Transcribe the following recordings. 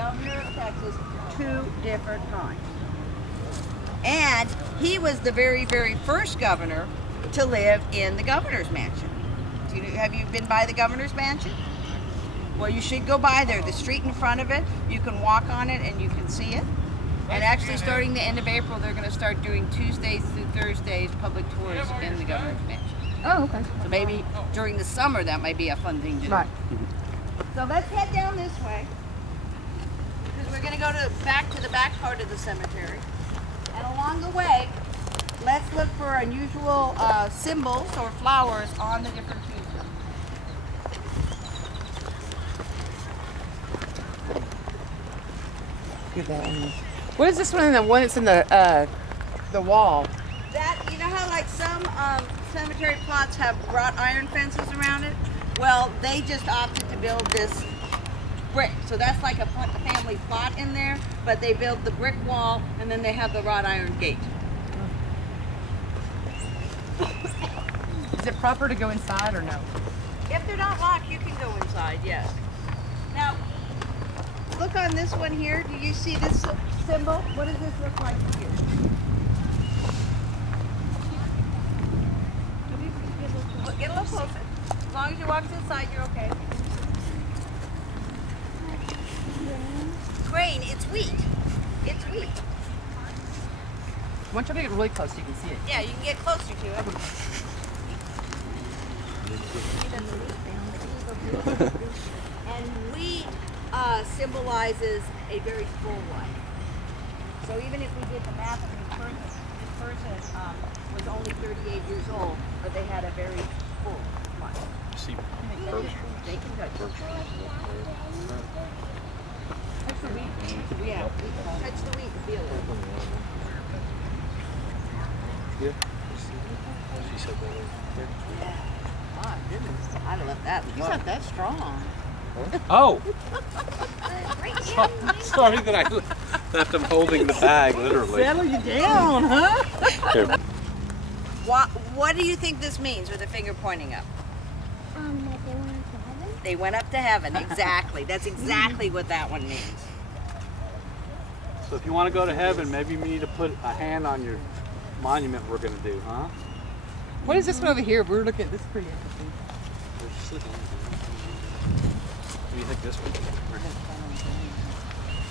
governor of Texas 2 different times. And he was the very, very first governor to live in the governor's mansion. Have you been by the governor's mansion? Well, you should go by there. The street in front of it, you can walk on it and you can see it. And actually, starting the end of April, they're going to start doing Tuesdays through Thursdays public tours in the governor's mansion. Oh, okay. So maybe during the summer, that might be a fun thing to do. Right. So let's head down this way, because we're going to go back to the back part of the cemetery. And along the way, let's look for unusual symbols or flowers on the different tombstones. What is this one? The one that's in the wall. That, you know how like some cemetery plots have wrought iron fences around it? Well, they just opted to build this brick. So that's like a family plot in there, but they built the brick wall and then they have the wrought iron gate. Is it proper to go inside or no? If they're not locked, you can go inside, yes. Now, look on this one here. Do you see this symbol? What does this look like to you? Get a little closer. As long as you walk inside, you're okay. Grain, it's wheat. It's wheat. Once you get really close, you can see it. Yeah, you can get closer to it. And wheat symbolizes a very full life. So even if we did the math, this person was only 38 years old, but they had a very full life. See, They can touch it. Touch the wheat. Yeah, touch the wheat and feel it. yeah. She said that. Yeah. My goodness, I love that. He's not that strong. Oh! Sorry that I left him holding the bag, literally. Settle you down, huh? Here. What do you think this means with the finger pointing up? That they went up to heaven? They went up to heaven, exactly. That's exactly what that one means. So if you want to go to heaven, maybe we need to put a hand on your monument we're going to do, huh? What is this one over here? We're looking at this. Is pretty interesting. What do you think this one is?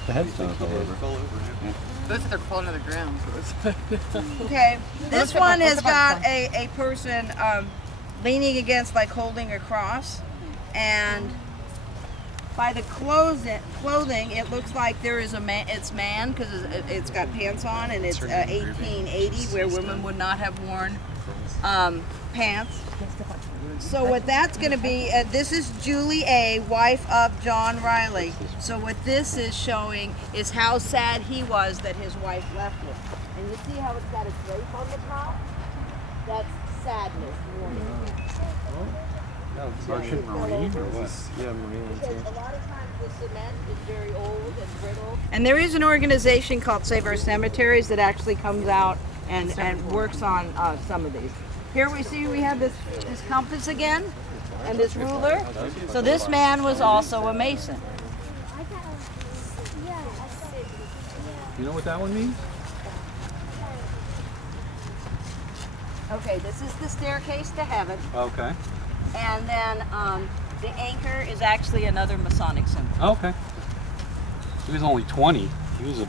The headstone fell over. Those are falling to the ground. Okay, this Look one at- has look at got a person leaning against, like holding a cross, and by the clothing, it looks like there is a man. It's man because it's got pants on, and it's 1880, where women would not have worn pants. So what that's going to be, this is Julie A., wife of John Riley. So what this is showing is how sad he was that his wife left him. And you see how it's got a drape on the top? That's sadness, mourning. Martian Marine or what? Yeah, marine ones. Because a lot of times the cement is very old and brittle. And there is an organization called Save Our Cemeteries that actually comes out and works on some of these. Here we see we have this compass again and this ruler. So this man was also a mason. You know what that one means? Okay, this is the staircase to heaven. Okay. And then the anchor is actually another Masonic symbol. Okay. He was only 20. He was a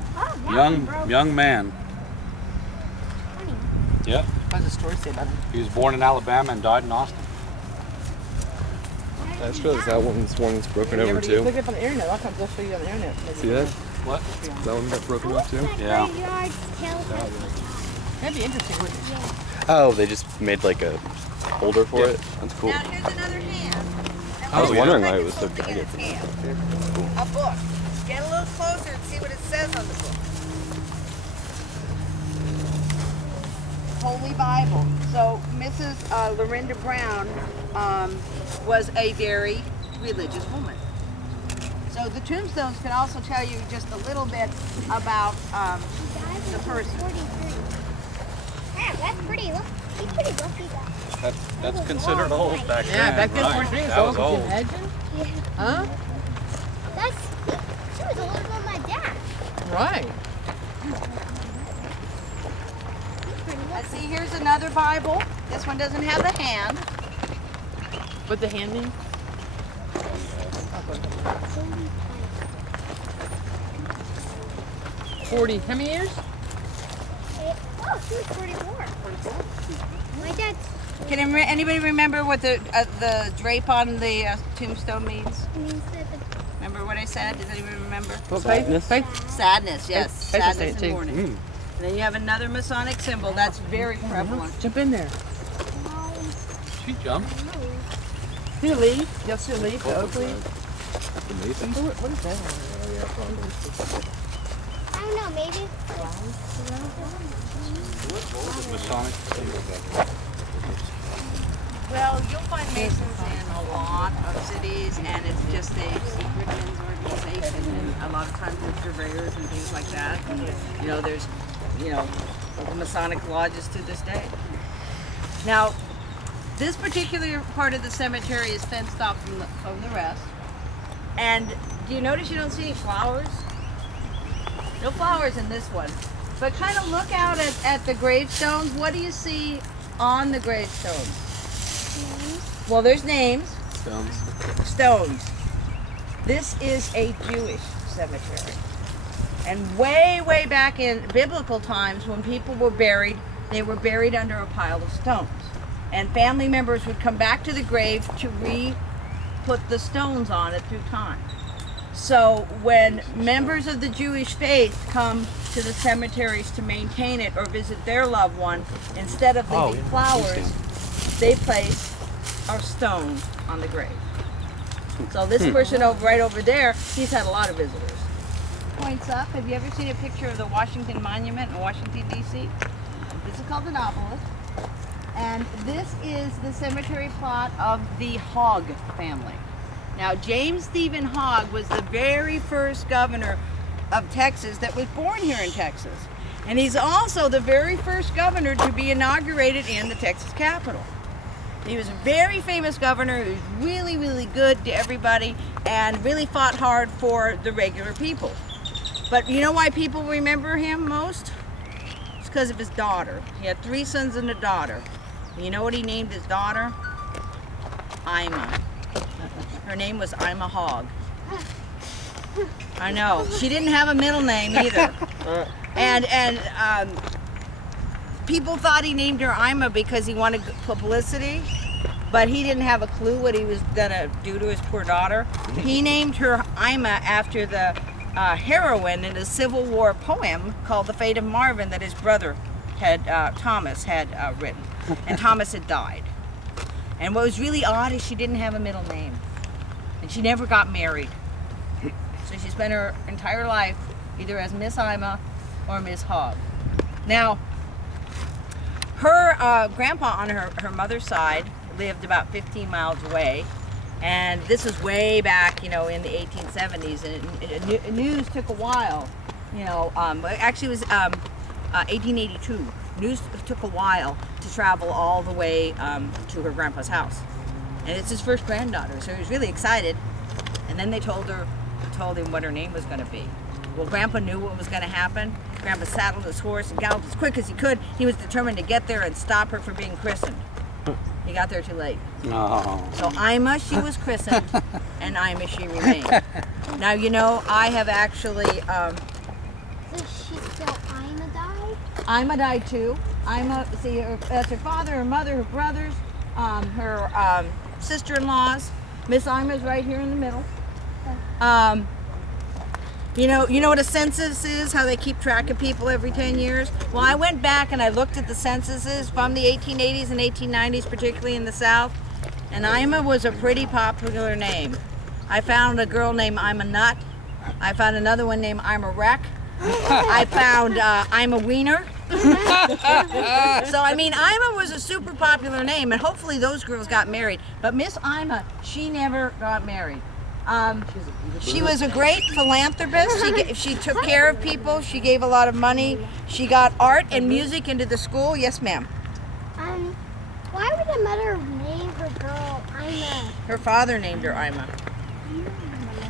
young man. Yep. What does the story say about him? He was born in Alabama and died in Austin. That's true. That one's broken over Look too. it up on the internet. A lot of times they'll show you on the internet. Maybe. See that? What? That one got broken up too. Yeah. That'd be interesting, wouldn't it? Oh, they just made like a holder for it. That's cool. Now here's another hand. I was And wondering what why it looks was so like it's jagged. something in its hand. A book. Get a little closer and see what it says on the book. Holy Bible. So Mrs. Lorinda Brown was a very religious woman. So the tombstones can also tell you just a little bit about the person. Yeah, that's pretty. Look, he's pretty lucky guy. That's considered old back then. Yeah, back then, right. 43 is That old. was Could you old. imagine? Yeah. Huh? That's. She was older than Right. See, here's another Bible. This one doesn't have the hand. What the hand mean? 40. How many years? Oh, she was 44. My dad's Can anybody remember what the drape on the tombstone means? means that the Remember what I said? Does anyone remember? What faith? Sadness, yes. Faith is Sadness it too. and mourning. And then you have another Masonic symbol that's very prevalent. Jump in there. She jumped. See a leaf? Y'all see a leaf? The oak leaf? The Mason? What is that? I don't know, maybe. Masonic symbol. Well, you'll find Masons in a lot of cities, and it's just a secret men's organization. And a lot of times there's surveyors and things like that. And, there's, Masonic lodges to this day. Now, this particular part of the cemetery is fenced off from the rest. And do you notice you don't see any flowers? No flowers in this one. But kind of look out at the gravestones. What do you see on the gravestones? Well, there's names. Stones. This is a Jewish cemetery. And way, way back in biblical times, when people were buried, they were buried under a pile of stones. And family members would come back to the grave to re-put the stones on it through time. So when members of the Jewish faith come to the cemeteries to maintain it or visit their loved one, instead of leaving flowers, they place a stone on the grave. So this person right over there, he's had a lot of visitors. Points up. Have you ever seen a picture of the Washington Monument in Washington, D.C.? This is called the Novelist. And this is the cemetery plot of the Hogg family. Now, James Stephen Hogg was the very first governor of Texas that was born here in Texas. And he's also the very first governor to be inaugurated in the Texas Capitol. He was a very famous governor who was really, really good to everybody and really fought hard for the regular people. But you know why people remember him most? It's because of his daughter. He had 3 sons and a daughter. And you know what he named his daughter? Ima. Her name was Ima Hogg. I know. She didn't have a middle name either. And people thought he named her Ima because he wanted publicity, but he didn't have a clue what he was gonna do to his poor daughter. He named her Ima after the heroine in a Civil War poem called "The Fate of Marvin" that his brother Thomas had written, and Thomas had died. And what was really odd is she didn't have a middle name, and she never got married. So she spent her entire life either as Miss Ima or Miss Hogg. Now, her grandpa on her mother's side lived about 15 miles away, and this was way back, in the 1870s, and news took a while, actually it was 1882. News took a while to travel all the way to her grandpa's house, and it's his first granddaughter, so he was really excited. And then they told him what her name was going to be. Well, Grandpa knew what was going to happen. Grandpa saddled his horse and galloped as quick as he could. He was determined to get there and stop her from being christened. He got there too late. Oh. So Ima, she was christened, and Ima, she remained. Now, I have actually... So she still Ima died? Ima died too. Ima, see, that's her father, her mother, her brothers, her sister-in-laws. Miss Ima's right here in the middle. You know what a census is? How they keep track of people every 10 years? Well, I went back and I looked at the censuses from the 1880s and 1890s, particularly in the South, and Ima was a pretty popular name. I found a girl named Ima Nut. I found another one named Ima Wreck. I found Ima Wiener. So, Ima was a super popular name, and hopefully those girls got married. But Miss Ima, she never got married. She was a great philanthropist. She took care of people. She gave a lot of money. She got art and music into the school. Yes, ma'am. Why would the mother name her girl Ima? Her father named her Ima.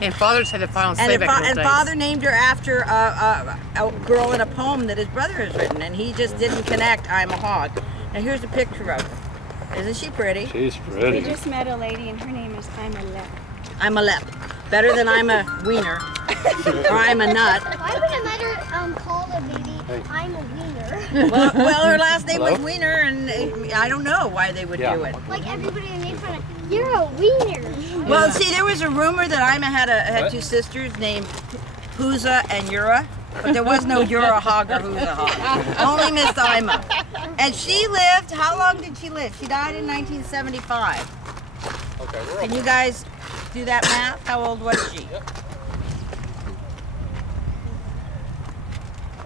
And father said the final say And, back in those and days. father named her after a girl in a poem that his brother has written, and he just didn't connect. I'm a hog. Now here's a picture of her. Isn't she pretty? She's We pretty. just met a lady and her name is I'm a Lep. I'm a lep. Better than I'm a wiener or I'm a nut. Why would a mother call the baby I'm a wiener? Well, her last name was Hello? Wiener, and I don't know why they would do it. Like everybody made fun of, you're a wiener. Well, see, there was a rumor that Ima had two sisters named Huza and Yura, but there was no Yura hog or Huza hog. Only Miss Ima. And she lived, how long did she live? She died in 1975. Can you guys do that math? How old was she?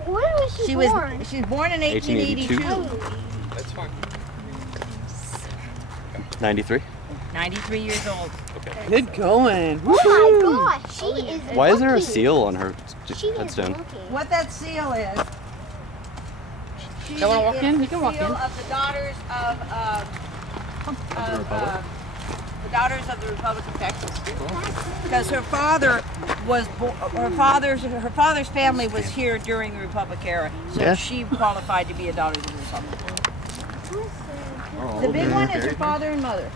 When was she born? She was born in 1882. 1882. 93. 93 years old. Good going. Oh my gosh, she is Why is there a lucky. seal on her She is headstone? lucky. What that seal is? You wanna walk in? You can walk seal in. of the daughters the daughters of the Republic of Texas. Because her father was her father's family was here during the Republic era, so Yeah. she qualified to be a daughter of the Republic. The big one is her father and mother.